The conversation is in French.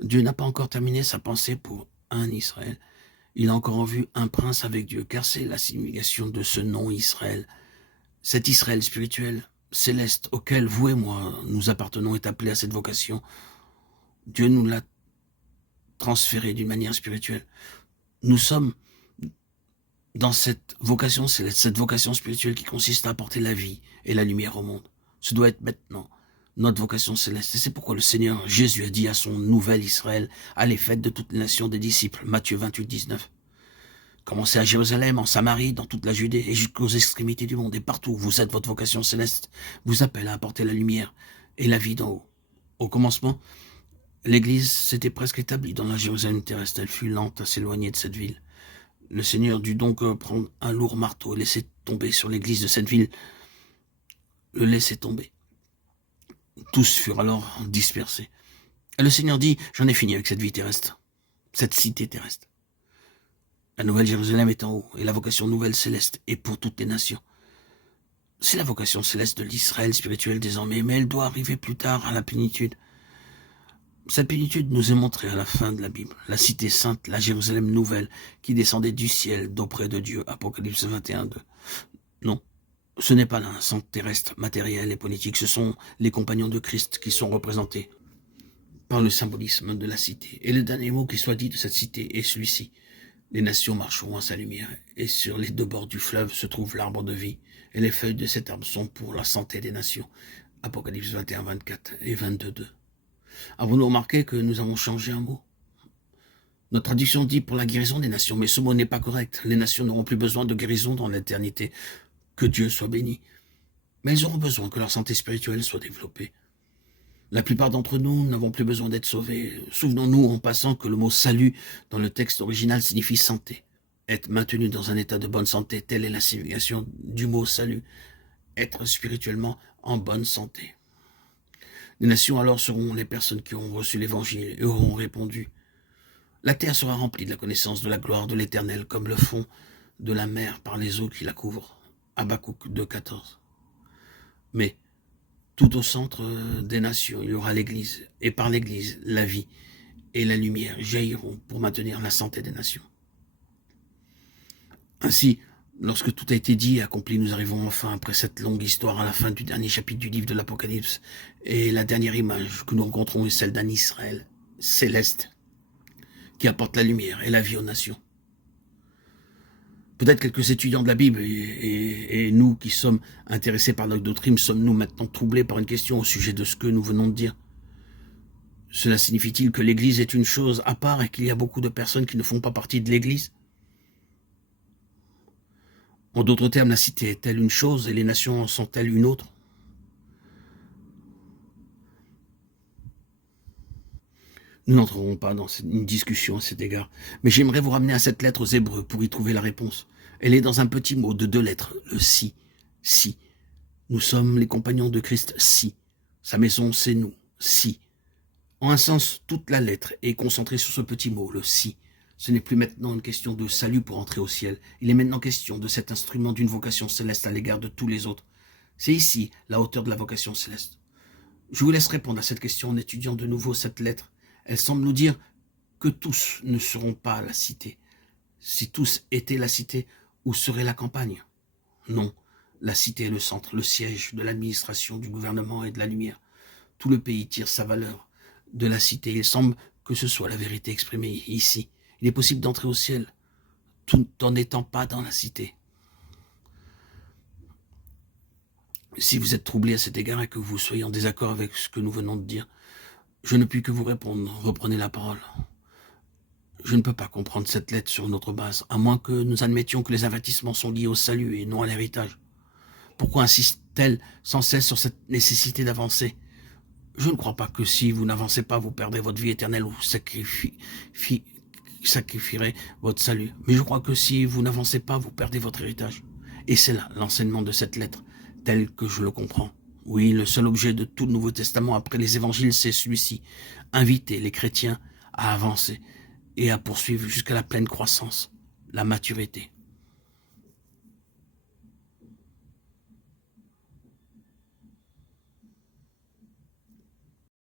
Dieu n'a pas encore terminé sa pensée pour un Israël. Il a encore en vue un prince avec Dieu, car c'est la signification de ce nom Israël. Cet Israël spirituel, céleste, auquel vous et moi nous appartenons, est appelé à cette vocation. Dieu nous l'a transféré d'une manière spirituelle. Nous sommes dans cette vocation céleste, cette vocation spirituelle qui consiste à apporter la vie et la lumière au monde. Ce doit être maintenant notre vocation céleste. Et c'est pourquoi le Seigneur Jésus a dit à son nouvel Israël, allez, faites de toutes les nations des disciples. Matthieu 28, 19. Commencez à Jérusalem, en Samarie, dans toute la Judée et jusqu'aux extrémités du monde. Et partout où vous êtes, votre vocation céleste vous appelle à apporter la lumière et la vie d'en haut. Au commencement, l'Église s'était presque établie dans la Jérusalem terrestre. Elle fut lente à s'éloigner de cette ville. Le Seigneur dut donc prendre un lourd marteau et laisser tomber sur l'église de cette ville. Le laisser tomber. Tous furent alors dispersés. Et le Seigneur dit, j'en ai fini avec cette vie terrestre, cette cité terrestre. La nouvelle Jérusalem est en haut, et la vocation nouvelle céleste est pour toutes les nations. C'est la vocation céleste de l'Israël spirituel désormais, mais elle doit arriver plus tard à la plénitude. Cette plénitude nous est montrée à la fin de la Bible. La cité sainte, la Jérusalem nouvelle, qui descendait du ciel d'auprès de Dieu. Apocalypse 21, 2. Non, ce n'est pas là un centre terrestre, matériel et politique. Ce sont les compagnons de Christ qui sont représentés par le symbolisme de la cité. Et le dernier mot qui soit dit de cette cité est celui-ci. Les nations marcheront à sa lumière, et sur les deux bords du fleuve se trouve l'arbre de vie, et les feuilles de cet arbre sont pour la santé des nations. Apocalypse 21, 24 et 22, 2. Avons-nous remarqué que nous avons changé un mot? Notre traduction dit pour la guérison des nations, mais ce mot n'est pas correct. Les nations n'auront plus besoin de guérison dans l'éternité. Que Dieu soit béni. Mais elles auront besoin que leur santé spirituelle soit développée. La plupart d'entre nous n'avons plus besoin d'être sauvés. Souvenons-nous en passant que le mot salut dans le texte original signifie santé. Être maintenu dans un état de bonne santé, telle est la signification du mot salut. Être spirituellement en bonne santé. Les nations alors seront les personnes qui ont reçu l'évangile et auront répondu. La terre sera remplie de la connaissance de la gloire de l'Éternel, comme le fond de la mer par les eaux qui la couvrent. Habakkuk 2,14. Mais tout au centre des nations, il y aura l'Église, et par l'Église, la vie et la lumière jailliront pour maintenir la santé des nations. Ainsi, lorsque tout a été dit et accompli, nous arrivons enfin, après cette longue histoire, à la fin du dernier chapitre du livre de l'Apocalypse, et la dernière image que nous rencontrons est celle d'un Israël céleste, qui apporte la lumière et la vie aux nations. Peut-être quelques étudiants de la Bible et nous qui sommes intéressés par la doctrine, sommes-nous maintenant troublés par une question au sujet de ce que nous venons de dire. Cela signifie-t-il que l'Église est une chose à part et qu'il y a beaucoup de personnes qui ne font pas partie de l'Église? En d'autres termes, la cité est-elle une chose et les nations en sont-elles une autre? Nous n'entrerons pas dans une discussion à cet égard, mais j'aimerais vous ramener à cette lettre aux Hébreux pour y trouver la réponse. Elle est dans un petit mot de 2 lettres, le si. Si. Nous sommes les compagnons de Christ, si. Sa maison, c'est nous, si. En un sens, toute la lettre est concentrée sur ce petit mot, le si. Ce n'est plus maintenant une question de salut pour entrer au ciel. Il est maintenant question de cet instrument d'une vocation céleste à l'égard de tous les autres. C'est ici la hauteur de la vocation céleste. Je vous laisse répondre à cette question en étudiant de nouveau cette lettre. Elle semble nous dire que tous ne seront pas la cité. Si tous étaient la cité, où serait la campagne? Non, la cité est le centre, le siège de l'administration, du gouvernement et de la lumière. Tout le pays tire sa valeur de la cité. Il semble que ce soit la vérité exprimée ici. Il est possible d'entrer au ciel tout en n'étant pas dans la cité. Si vous êtes troublé à cet égard et que vous soyez en désaccord avec ce que nous venons de dire, je ne puis que vous répondre, reprenez la parole. Je ne peux pas comprendre cette lettre sur notre base, à moins que nous admettions que les avertissements sont liés au salut et non à l'héritage. Pourquoi insiste-t-elle sans cesse sur cette nécessité d'avancer? Je ne crois pas que si vous n'avancez pas, vous perdrez votre vie éternelle ou sacrifierez votre salut. Mais je crois que si vous n'avancez pas, vous perdez votre héritage. Et c'est là l'enseignement de cette lettre, tel que je le comprends. Oui, le seul objet de tout le Nouveau Testament après les évangiles, c'est celui-ci. Inviter les chrétiens à avancer et à poursuivre jusqu'à la pleine croissance, la maturité.